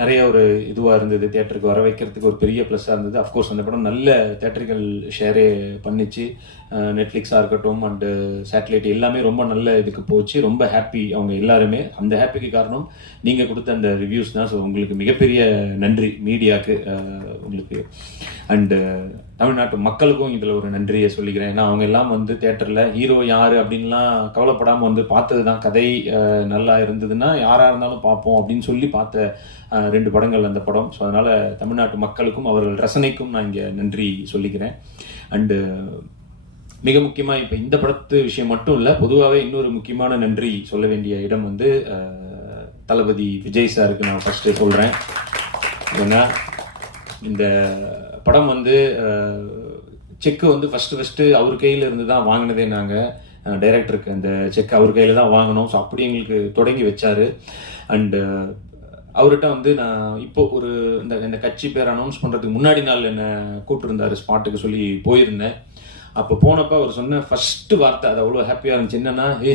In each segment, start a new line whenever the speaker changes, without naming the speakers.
நிறைய ஒரு இதுவாக இருந்தது. தேட்டருக்கு வர வைக்கிறதுக்கு ஒரு பெரிய ப்ளஸ்ஸாக இருந்தது. அஃப்கோர்ஸ் அந்த படம் நல்ல தேட்டரிக்கல் ஷேரே பண்ணிச்சு. நெட்ஃப்ளிக்ஸாக இருக்கட்டும் அண்டு சேட்டலைட் எல்லாமே ரொம்ப நல்ல இதுக்கு போச்சு. ரொம்ப ஹாப்பி அவங்க எல்லாருமே. அந்த ஹாப்பிக்கு காரணம் நீங்கள் கொடுத்த அந்த ரிவ்யூஸ் தான். ஸோ உங்களுக்கு மிகப்பெரிய நன்றி மீடியாவுக்கு உங்களுக்கு. அண்டு uh, தமிழ்நாட்டு மக்களுக்கும் இதில் ஒரு நன்றியை சொல்லிக்கிறேன். ஏன்னா அவங்க எல்லாம் வந்து தேட்டரில் ஹீரோ யார் அப்படின்லாம் கவலைப்படாமல் வந்து பார்த்தது தான் கதை நல்லா இருந்ததுன்னா யாராக இருந்தாலும் பார்ப்போம் அப்படின்னு சொல்லி பார்த்த ரெண்டு படங்கள் அந்த படம். ஸோ அதனால் தமிழ்நாட்டு மக்களுக்கும் அவர்கள் ரசனைக்கும் நான் இங்கே நன்றி சொல்லிக்கிறேன். அண்டு மிக முக்கியமாக இப்போ இந்த படத்து விஷயம் மட்டும் இல்லை பொதுவாகவே இன்னொரு முக்கியமான நன்றி சொல்ல வேண்டிய இடம் வந்து தளபதி விஜய் சாருக்கு நான் ஃபஸ்ட்டு சொல்கிறேன் ஏன்னா இந்த படம் வந்து செக்கு வந்து ஃபஸ்ட்டு ஃபஸ்ட்டு அவர் கையில இருந்து தான் வாங்கினதே நாங்கள் டைரக்டருக்கு அந்த செக் அவர் கையில் தான் வாங்கினோம். ஸோ அப்படி எங்களுக்கு தொடங்கி வச்சார். அண்டு அவர்கிட்ட வந்து நான் இப்போ ஒரு இந்த இந்த கட்சி பேர் அனௌன்ஸ் பண்ணுறதுக்கு முன்னாடி நாள் என்னை கூப்பிட்டுருந்தார் ஸ்பாட்டுக்கு சொல்லி போயிருந்தேன். அப்போ போனப்போ அவர் சொன்ன ஃபஸ்ட்டு வார்த்தை அது அவ்வளோ ஹாப்பியாக இருந்துச்சு. என்னன்னா ஏ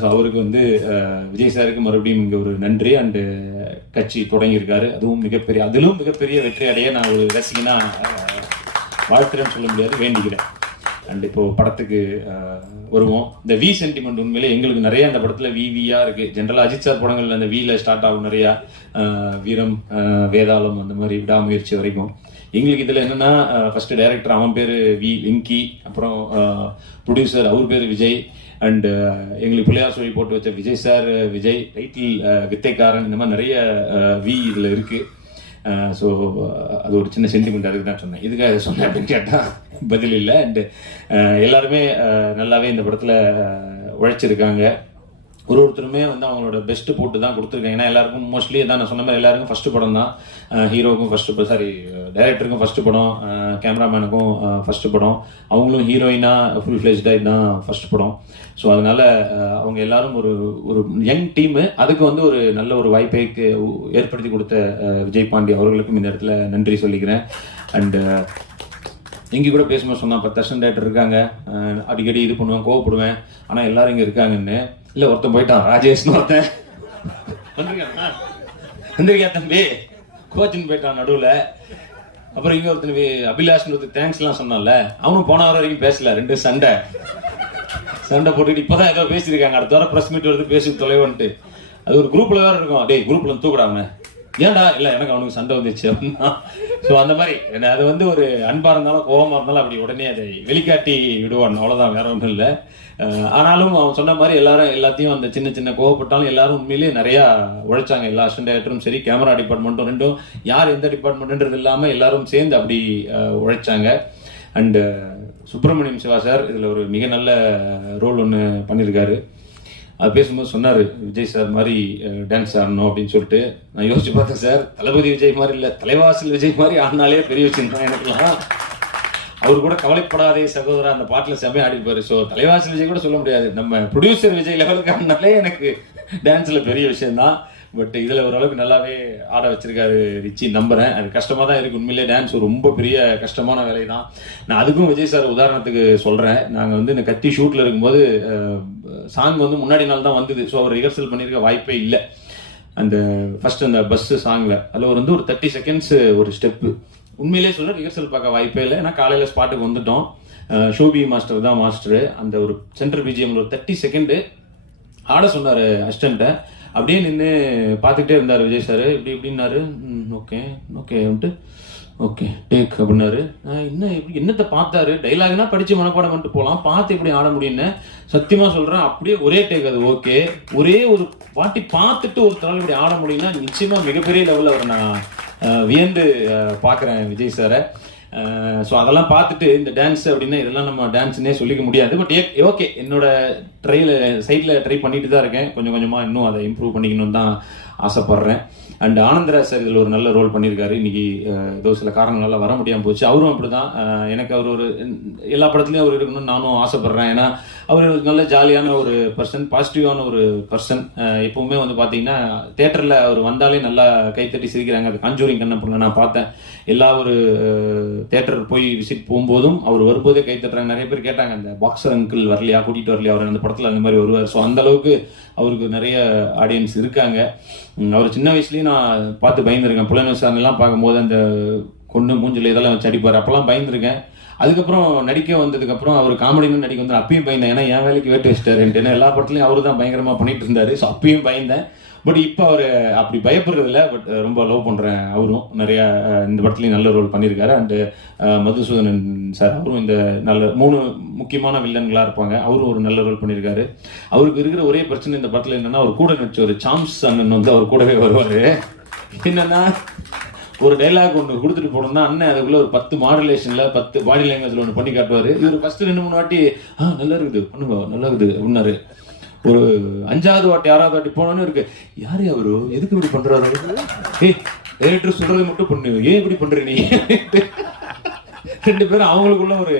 ஸோ அவருக்கு வந்து விஜய் சாருக்கு மறுபடியும் இங்கே ஒரு நன்றி. அண்டு கட்சி தொடங்கியிருக்காரு. அதுவும் மிகப்பெரிய அதிலும் மிகப்பெரிய வெற்றி அடைய நான் ஒரு ரசிகனா வாழ்த்துறேன்னு சொல்ல முடியாது வேண்டிக்கிறேன். அண்ட் இப்போ படத்துக்கு வருவோம். இந்த வி சென்டிமெண்ட் உண்மையிலே எங்களுக்கு நிறைய அந்த படத்துல வி வியா இருக்கு. ஜென்ரலா அஜித் சார் படங்கள்ல அந்த வில ஸ்டார்ட் ஆகும் நிறைய வீரம் வேதாளம் அந்த மாதிரி விடாமுயற்சி வரைக்கும். எங்களுக்கு இதுல என்னன்னா ஃபர்ஸ்ட் டைரக்டர் அவன் பேரு வி வெங்கி அப்புறம் ப்ரொடியூசர் அவர் பேரு விஜய் அண்ட் எங்களுக்கு பிள்ளையார் சொல்லி போட்டு வச்ச விஜய் சார் விஜய் டைட்டில் வித்தைக்காரன் இந்த மாதிரி நிறைய வி இதுல இருக்கு. ஸோ அது ஒரு சின்ன சென்டிமெண்ட் அதுக்கு தான் சொன்னேன். இதுக்காக சொன்னேன் அப்படின்னு கேட்டால் பதில் இல்லை. அண்டு எல்லாருமே நல்லாவே இந்த படத்தில் உழைச்சிருக்காங்க. ஒரு ஒருத்தருமே வந்து அவங்களோட பெஸ்ட் போட்டு தான் கொடுத்துருக்காங்க. ஏன்னா எல்லாருக்கும் மோஸ்ட்லி தான் நான் சொன்ன மாதிரி எல்லாருக்கும் ஃபர்ஸ்ட் படம் தான். ஹீரோக்கும் ஃபர்ஸ்ட் சாரி டைரக்டருக்கும் ஃபர்ஸ்ட் படம் கேமராமேனுக்கும் ஃபர்ஸ்ட் படம். அவங்களும் ஹீரோயினா ஃபுல் ஃபிளெஜ்டாக இதுதான் ஃபர்ஸ்ட் படம். ஸோ அதனால அவங்க எல்லாரும் ஒரு ஒரு யங் டீமு அதுக்கு வந்து ஒரு நல்ல ஒரு வாய்ப்பை ஏற்படுத்தி கொடுத்த விஜய் பாண்டி அவர்களுக்கும் இந்த இடத்துல நன்றி சொல்லிக்கிறேன். அண்டு இங்கே கூட பேசும்போது சொன்னால் பத்து அசிஸ்டன்ட் டேரக்டர் இருக்காங்க. அடிக்கடி இது பண்ணுவேன் கோவப்படுவேன். ஆனால் எல்லாரும் இங்கே இருக்காங்கன்னு. இல்ல ஒருத்தன் போயிட்டான். ராஜேஷ்னு ஒருத்தன். வந்திருக்கானா? வந்திருக்கியா தம்பி? கோச்சின்னு போயிட்டான் நடுவுல. அப்புறம் இங்க ஒருத்தன் அபிலாஷ்னு ஒருத்தர் தேங்க்ஸ் எல்லாம் சொன்னான்ல. அவனும் போன வாரம் வரைக்கும் பேசல. ரெண்டு சண்டை. சண்டை போட்டுட்டு இப்பதான் ஏதோ பேசியிருக்காங்க. அடுத்த வாரம் பிரஸ் மீட் வருது பேசி தொலைவன்ட்டு. அது ஒரு குரூப்ல வேற இருக்கும். டேய் குரூப்ல தூக்குடாம ஏன்டா? இல்ல எனக்கு அவனுக்கு சண்டை வந்துச்சு அப்படின்னா. ஸோ அந்த மாதிரி. என்ன அது வந்து ஒரு அன்பா இருந்தாலும் கோபமா இருந்தாலும் அப்படி உடனே அதை வெளிக்காட்டி விடுவான். அவ்வளவுதான் வேற ஒன்றும் இல்லை. ஆனாலும் அவன் சொன்ன மாதிரி எல்லாரும் எல்லாத்தையும் அந்த சின்ன சின்ன கோவப்பட்டாலும் எல்லாரும் உண்மையிலேயே நிறைய உழைச்சாங்க. எல்லா அசிஸ்டன்ட் டேரக்டரும் சரி கேமரா டிபார்ட்மெண்ட்டும் ரெண்டும் யார் எந்த டிபார்ட்மெண்ட்ன்றது இல்லாமல் எல்லாரும் சேர்ந்து அப்படி உழைச்சாங்க. அண்டு சுப்பிரமணியம் சிவா சார் இதில் ஒரு மிக நல்ல ரோல் ஒன்று பண்ணியிருக்காரு அது பேசும்போது சொன்னார் விஜய் சார் மாதிரி டான்ஸ் ஆடணும் அப்படின்னு சொல்லிட்டு. நான் யோசிச்சு பார்த்தேன் சார் தளபதி விஜய் மாதிரி இல்லை தலைவாசல் விஜய் மாதிரி ஆடினாலே பெரிய விஷயம் தான் எனக்குலாம் அவர் கூட கவலைப்படாதே சகோதரா அந்த பாட்டில் செம்மையா ஆடிப்பாரு ஸோ தலைவாசல் விஜய் கூட சொல்ல முடியாது. நம்ம ப்ரொடியூசர் விஜய் லெவலுக்கு ஆனாலே எனக்கு டான்ஸில் பெரிய விஷயம்தான். பட் இதில் ஓரளவுக்கு நல்லாவே ஆட வச்சிருக்காரு ரிச்சி நம்புறேன். அது கஷ்டமாக தான் இருக்கு. உண்மையிலே டான்ஸ் ரொம்ப பெரிய கஷ்டமான வேலை தான் நான் அதுக்கும் விஜய் சார் உதாரணத்துக்கு சொல்கிறேன் நாங்கள் வந்து இந்த கத்தி ஷூட்டில் இருக்கும்போது சாங் வந்து முன்னாடி நாள் தான் வந்தது. ஸோ அவர் ரிஹர்சல் பண்ணியிருக்க வாய்ப்பே இல்லை. அந்த ஃபர்ஸ்ட் அந்த பஸ் சாங்ல அதில் ஒரு வந்து ஒரு தேர்ட்டி செகண்ட்ஸ் ஒரு ஸ்டெப்பு உண்மையிலேயே சொல்ல ரிஹர்சல் பார்க்க வாய்ப்பே இல்லை. ஏன்னா காலையில ஸ்பாட்டுக்கு வந்துட்டோம். ஷோபி மாஸ்டர் தான் மாஸ்டர் அந்த ஒரு சென்டர் பிஜிஎம் ஒரு தேர்ட்டி செகண்டு ஆட சொன்னாரு அசிஸ்டண்ட்டை அப்படியே நின்று பார்த்துக்கிட்டே இருந்தார் விஜய் சார் இப்படி இப்படின்னாரு. ஓகே ஓகே வந்துட்டு ஓகே டேக் அப்படின்னாரு. நான் என்ன எப்படி என்னத்தை பார்த்தாரு? டைலாக்னா படித்து மனப்பாடம் பண்ணிட்டு போகலாம் பார்த்து எப்படி ஆட முடியும்னு சத்தியமாக சொல்கிறேன் அப்படியே ஒரே டேக் அது ஓகே ஒரே ஒரு வாட்டி பார்த்துட்டு ஒருத்தரால் இப்படி ஆட முடியும்னா நிச்சயமாக மிகப்பெரிய லெவலில் அவர் நான். வியந்து பார்க்குறேன் விஜய் சாரை. ஸோ அதெல்லாம் பார்த்துட்டு இந்த டான்ஸ் அப்படின்னா இதெல்லாம் நம்ம டான்ஸ்னே சொல்லிக்க முடியாது. பட் ஓகே என்னோட ட்ரையில் சைடில் ட்ரை பண்ணிட்டு தான் இருக்கேன். கொஞ்சம் கொஞ்சமாக இன்னும் அதை இம்ப்ரூவ் பண்ணிக்கணும்னு தான் ஆசைப்பட்றேன். அண்ட் ஆனந்தராஜ் சார் இதில் ஒரு நல்ல ரோல் பண்ணியிருக்காரு இன்னைக்கு ஏதோ சில காரணங்களால வர முடியாமல் போச்சு. அவரும் அப்படி தான் எனக்கு அவர் ஒரு எல்லா படத்துலையும் அவர் இருக்கணும்னு நானும் ஆசைப்பட்றேன். ஏன்னா அவர் நல்ல ஜாலியான ஒரு பர்சன் பாசிட்டிவான ஒரு பர்சன் எப்பவுமே வந்து பார்த்தீங்கன்னா தேட்டரில் அவர் வந்தாலே நல்லா கைத்தட்டி சிரிக்கிறாங்க. அது காஞ்சூரிங் கண்ணப்பண்ண நான் பார்த்தேன். எல்லா ஒரு தேட்டர் போய் விசிட் போகும்போதும் அவர் வரும்போதே கைத்தட்டுறாங்க. நிறைய பேர் கேட்டாங்க அந்த பாக்ஸர் அங்கிள் வரலையா? கூட்டிகிட்டு வரலையா? அவர் அந்த படத்தில் அந்த மாதிரி வருவார். ஸோ அந்த அளவுக்கு அவருக்கு நிறைய ஆடியன்ஸ் இருக்காங்க. அவர் சின்ன வயசுலேயும் நான் பார்த்து பயந்துருக்கேன். புலனு எல்லாம் பார்க்கும்போது அந்த கொண்டு மூஞ்சல் இதெல்லாம் வச்சு அடிப்பார். அப்போல்லாம் பயந்துருக்கேன். அதுக்கப்புறம் நடிக்க வந்ததுக்கப்புறம் அவர் காமெடினு நடிக்க வந்து அப்பயும் பயந்தேன். ஏன்னா என் வேலைக்கு வேட்டு வச்சிட்டாருன்ட்டு எல்லா படத்துலையும் அவரு தான் பயங்கரமாக பண்ணிட்டு இருந்தார். ஸோ அப்பயும் பயந்தேன். பட் இப்போ அவர் அப்படி பயப்படுறதில்ல பட் uh, ரொம்ப லவ் பண்ணுறேன் அவரும். நிறையா uh, இந்த படத்துலையும் நல்ல ரோல் பண்ணியிருக்காரு. அண்டு uh, மதுசூதனன் சார் அவரும் இந்த நல்ல மூணு முக்கியமான வில்லன்களாக இருப்பாங்க. அவரும் ஒரு நல்ல ரோல் பண்ணியிருக்காரு. அவருக்கு இருக்கிற ஒரே பிரச்சனை இந்த படத்தில் என்னென்னா அவர் கூட நடிச்ச ஒரு சாம்ஸ் அண்ணன் வந்து அவர் கூடவே வருவார். என்னென்னா ஒரு டைலாக் ஒன்று கொடுத்துட்டு போனோம்னா அண்ணன் அதுக்குள்ள ஒரு பத்து மாடுலேஷனில் பத்து பாடி லாங்குவேஜில் ஒன்று பண்ணி காட்டுவார். இவர் ஃபஸ்ட்டு ரெண்டு மூணு வாட்டி ஆ நல்லா இருக்குது பண்ணுங்க நல்லா இருக்குது அப்படின்னாரு. ஒரு அஞ்சாவது வாட்டி ஆறாவது வாட்டி போனோன்னு இருக்கு. யார் அவரு? எதுக்கு இப்படி பண்றாரு ஏய் டேரக்டர் சொல்றதை மட்டும் பண்ணு. ஏன் இப்படி பண்ற நீ? ரெண்டு பேரும் அவங்களுக்குள்ள ஒரு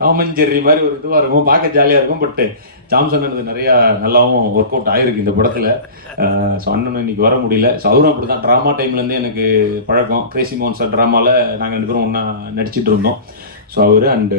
டாமன் மாதிரி ஒரு இதுவாக இருக்கும். பார்க்க ஜாலியாக இருக்கும். பட் ஜாம்சன் எனக்கு நிறையா நல்லாவும் ஒர்க் அவுட் ஆயிருக்கு இந்த படத்தில். ஸோ அண்ணன் இன்னைக்கு வர முடியல. ஸோ அவரும் அப்படிதான். ட்ராமா டைம்லேருந்து எனக்கு பழக்கம். கிரேசி மோன்சர் ட்ராமாவில் நாங்கள் ரெண்டு பேரும் ஒன்றா நடிச்சிட்டு இருந்தோம். ஸோ அவர் அண்டு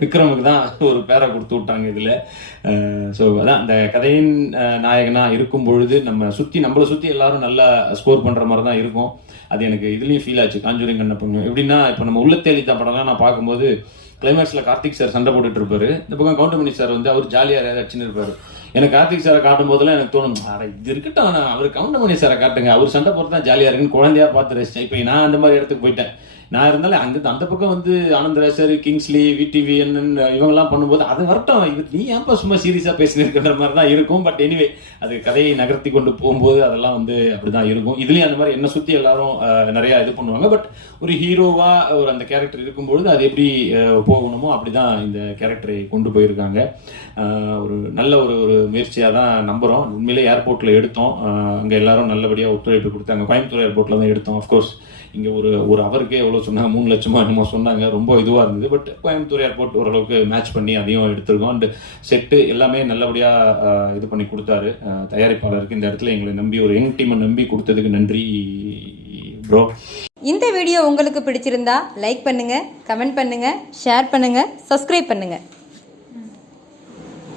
விக்ரமுக்கு தான் ஒரு பேரை கொடுத்து விட்டாங்க இதில். ஸோ அதான் அந்த கதையின் நாயகனாக இருக்கும் பொழுது நம்ம சுற்றி நம்மளை சுற்றி எல்லாரும் நல்லா ஸ்கோர் பண்ணுற மாதிரி தான் இருக்கும். அது எனக்கு இதுலேயும் ஃபீல் ஆச்சு. காஞ்சூரிங் கண்ணப்பங்க எப்படின்னா இப்போ நம்ம உள்ள தேலித்தா படம்லாம் நான் பார்க்கும்போது கிளைமேக்ஸில் கார்த்திக் சார் சண்டை போட்டுட்டு இருப்பாரு. இந்த பக்கம் கவுண்டமணி சார் வந்து அவர் ஜாலியா ஏதாச்சுன்னு இருப்பாரு. எனக்கு கார்த்திக் சாரை காட்டும் போதெல்லாம் எனக்கு தோணும் அட இது இருக்கட்டும் அவர் கவுண்டமணி சாரை காட்டுங்க. அவர் சண்டை போட்டு தான் ஜாலியாக இருக்குன்னு குழந்தையா பார்த்து ரசிச்சேன். இப்போ நான் அந்த மாதிரி இடத்துக்கு போயிட்டேன். நான் இருந்தாலும் அங்க அந்த பக்கம் வந்து ஆனந்தராஜர் கிங்ஸ்லி விடிவி இவங்கெல்லாம் பண்ணும்போது அது வரட்டும். இது நீ ஏன்ப்பா சும்மா சீரியஸா பேசினிருக்கிற மாதிரி தான் இருக்கும். பட் எனிவே அது கதையை நகர்த்தி கொண்டு போகும்போது அதெல்லாம் வந்து அப்படிதான் இருக்கும். இதுலயும் அந்த மாதிரி என்ன சுத்தி எல்லாரும் நிறையா நிறைய இது பண்ணுவாங்க. பட் ஒரு ஹீரோவா ஒரு அந்த கேரக்டர் இருக்கும்பொழுது அது எப்படி போகணுமோ போகணுமோ அப்படிதான் இந்த கேரக்டரை கொண்டு போயிருக்காங்க. ஒரு நல்ல ஒரு ஒரு முயற்சியா தான் நம்புறோம். உண்மையிலே ஏர்போர்ட்ல எடுத்தோம். அங்கே அங்க எல்லாரும் நல்லபடியா ஒத்துழைப்பு கொடுத்தாங்க. கோயம்புத்தூர் ஏர்போர்ட்ல தான் எடுத்தோம் அஃப்கோர்ஸ் இங்கே ஒரு ஒரு அவருக்கே எவ்வளோ சொன்னாங்க மூணு லட்சமா என்னமோ சொன்னாங்க. ரொம்ப இதுவாக இருந்தது. பட் கோயம்புத்தூர் ஏர்போர்ட் ஓரளவுக்கு மேட்ச் பண்ணி அதையும் எடுத்திருக்கோம். அண்டு செட்டு எல்லாமே நல்லபடியாக இது பண்ணி கொடுத்தாரு. தயாரிப்பாளருக்கு இந்த இடத்துல எங்களை நம்பி ஒரு யங் டீமை நம்பி கொடுத்ததுக்கு நன்றி ப்ரோ
இந்த வீடியோ உங்களுக்கு பிடிச்சிருந்தா லைக் பண்ணுங்கள் கமெண்ட் பண்ணுங்கள் ஷேர் பண்ணுங்கள் சப்ஸ்கிரைப் பண்ணுங்கள்